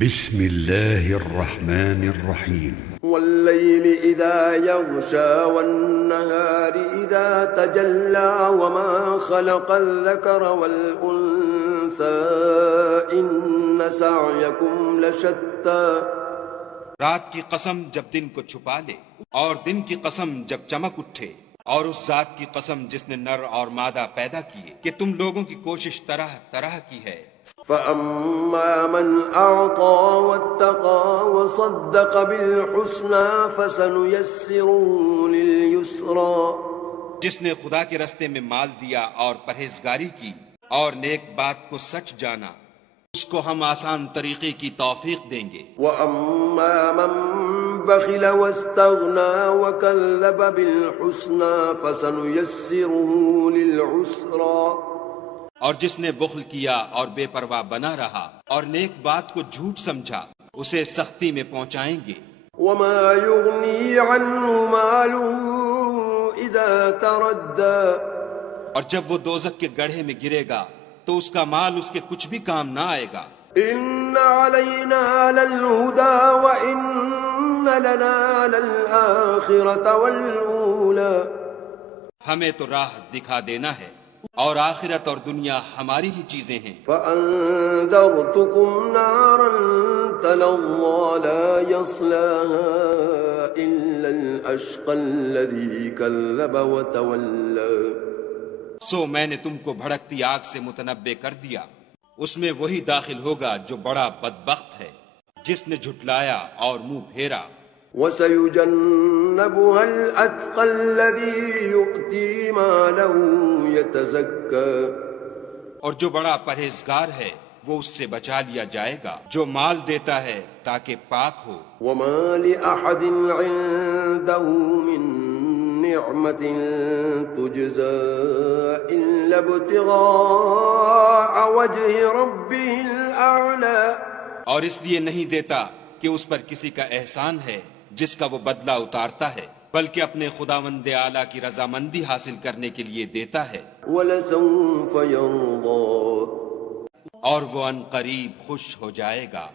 بسم الله الرحمن الرحيم والليل إذا يغشى والنهار إذا تجلى وما خلق الذكر والأنثى إن سعيكم لشتى رات کی قسم جب دن کو چھپا لے اور دن کی قسم جب چمک اٹھے، اور اس ذات کی قسم جس نے نر اور مادہ پیدا کیے کہ تم لوگوں کی کوشش طرح طرح کی ہے۔ فَأَمَّا مَنْ أَعْطَى وَاتَّقَى وَصَدَّقَ بِالْحُسْنَى فَسَنُيَسِّرُهُ لِلْيُسْرَى، جس نے خدا کے راستے میں مال دیا اور پرہیزگاری کی اور نیک بات کو سچ جانا، اس کو ہم آسان طریقے کی توفیق دیں گے۔ وَأَمَّا مَنْ بَخِلَ وَاسْتَغْنَى وَكَذَّبَ بِالْحُسْنَى فَسَنُيَسِّرُهُ لِلْعُسْرَى، اور جس نے بخل کیا اور بے پرواہ بنا رہا اور نیک بات کو جھوٹ سمجھا، اسے سختی میں پہنچائیں گے۔ وَمَا يُغْنِي عَنْهُ مَالُهُ إِذَا تَرَدَّى، اور جب وہ دوزخ کے گڑھے میں گرے گا تو اس کا مال اس کے کچھ بھی کام نہ آئے گا۔ إِنَّ عَلَيْنَا لَلْهُدَى وَإِنَّ لَنَا لَلْآخِرَةَ وَالْأُولَى، ہمیں تو راہ دکھا دینا ہے اور آخرت اور دنیا ہماری ہی چیزیں ہیں۔ فَأَنذَرْتُكُمْ نَارًا تَلَظَّىٰ لَا يَصْلَاهَا إِلَّا الْأَشْقَى الَّذِي كَذَّبَ وَتَوَلَّىٰ، سو میں نے تم کو بھڑکتی آگ سے متنبع کر دیا، اس میں وہی داخل ہوگا جو بڑا بدبخت ہے، جس نے جھٹلایا اور منہ پھیرا۔ وَسَيُجَنَّبُهَا الْأَتْقَى الَّذِي يُؤْتِي مَالَهُ يَتَزَكَّىٰ، اور جو بڑا پرہیزگار ہے وہ اس سے بچا لیا جائے گا جو مال دیتا ہے تاکہ پاک ہو۔ وَمَا لِأَحَدٍ عِندَهُ مِن نِعْمَةٍ تُجْزَىٰ إِلَّا ابْتِغَاءَ وَجْهِ رَبِّهِ الْأَعْلَىٰ، اور اس لیے نہیں دیتا کہ اس پر کسی کا احسان ہے جس کا وہ بدلہ اتارتا ہے، بلکہ اپنے خداوند اعلیٰ کی رضامندی حاصل کرنے کے لیے دیتا ہے۔ وَلَسَوْفَ يَرْضَىٰ، اور وہ ان قریب خوش ہو جائے گا۔